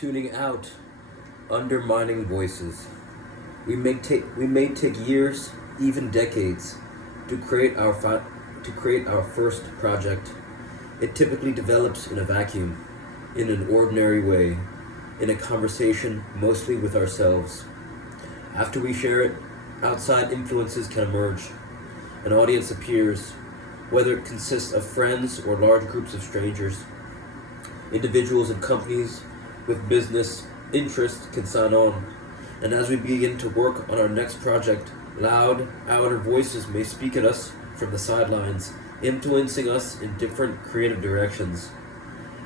tuning out undermining voices. We may take years, even decades, to create our first project. It typically develops in a vacuum, in an ordinary way, in a conversation mostly with ourselves. After we share it, outside influences can emerge. An audience appears, whether it consists of friends or large groups of strangers. Individuals and companies with business interests can sign on, and as we begin to work on our next project, loud, outer voices may speak at us from the sidelines, influencing us in different creative directions,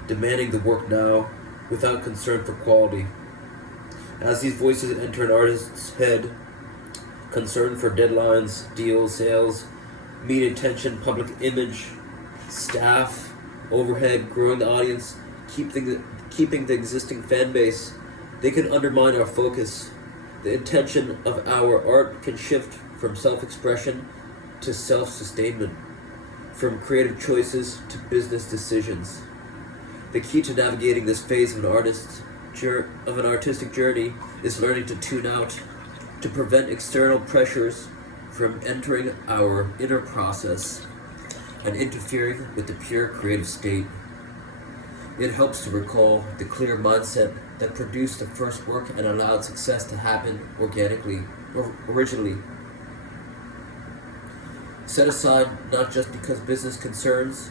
demanding the work now without concern for quality. As these voices enter an artist's head, concern for deadlines, deals, sales, media attention, public image, staff, overhead, growing the audience, keeping the existing fan base, they can undermine our focus. The intention of our art can shift from self-expression to self-sustainment, from creative choices to business decisions. The key to navigating this phase of an artistic journey is learning to tune out, to prevent external pressures from entering our inner process and interfering with the pure creative state. It helps to recall the clear mindset that produced the first work and allowed success to happen organically or originally. Set aside not just because business concerns,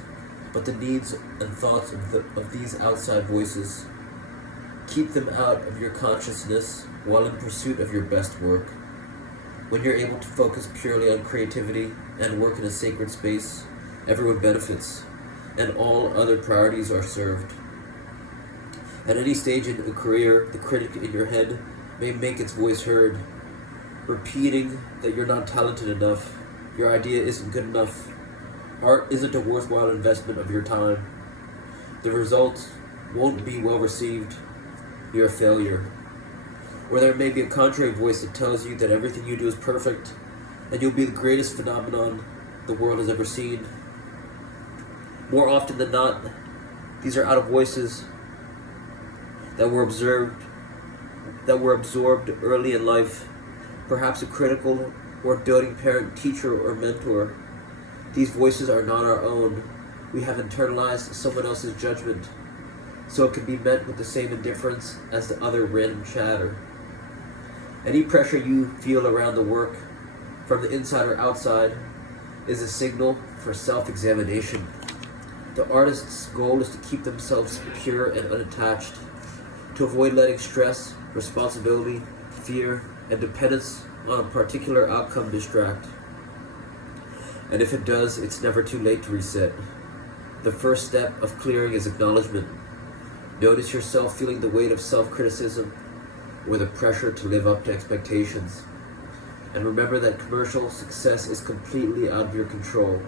but the needs and thoughts of these outside voices. Keep them out of your consciousness while in pursuit of your best work. When you're able to focus purely on creativity and work in a sacred space, everyone benefits, and all other priorities are served. At any stage in a career, the critic in your head may make its voice heard, repeating that you're not talented enough, your idea isn't good enough, art isn't a worthwhile investment of your time, the results won't be well received, you're a failure. Or there may be a contrary voice that tells you that everything you do is perfect, and you'll be the greatest phenomenon the world has ever seen. More often than not, these are outer voices that were absorbed early in life, perhaps a critical or doting parent, teacher, or mentor. These voices are not our own. We have internalized someone else's judgment, so it can be met with the same indifference as the other random chatter. Any pressure you feel around the work, from the inside or outside, is a signal for self-examination. The artist's goal is to keep themselves pure and unattached, to avoid letting stress, responsibility, fear, and dependence on a particular outcome distract. And if it does, it's never too late to reset. The first step of clearing is acknowledgement. Notice yourself feeling the weight of self-criticism or the pressure to live up to expectations. And remember that commercial success is completely out of your control.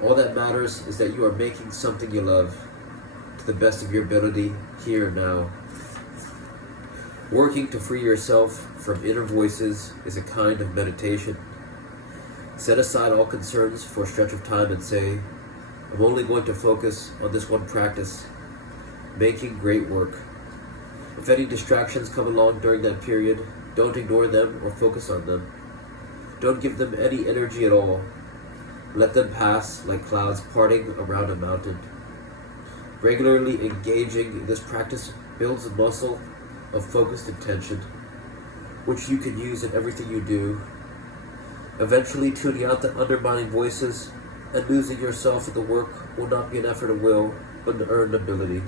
All that matters is that you are making something you love, to the best of your ability, here and now. Working to free yourself from inner voices is a kind of meditation. Set aside all concerns for a stretch of time and say, I'm only going to focus on this one practice, making great work. If any distractions come along during that period, don't ignore them or focus on them. Don't give them any energy at all. Let them pass like clouds parting around a mountain. Regularly engaging in this practice builds a muscle of focused attention, which you can use in everything you do. Eventually, tuning out the undermining voices and losing yourself in the work will not be an effort of will, but an earned ability.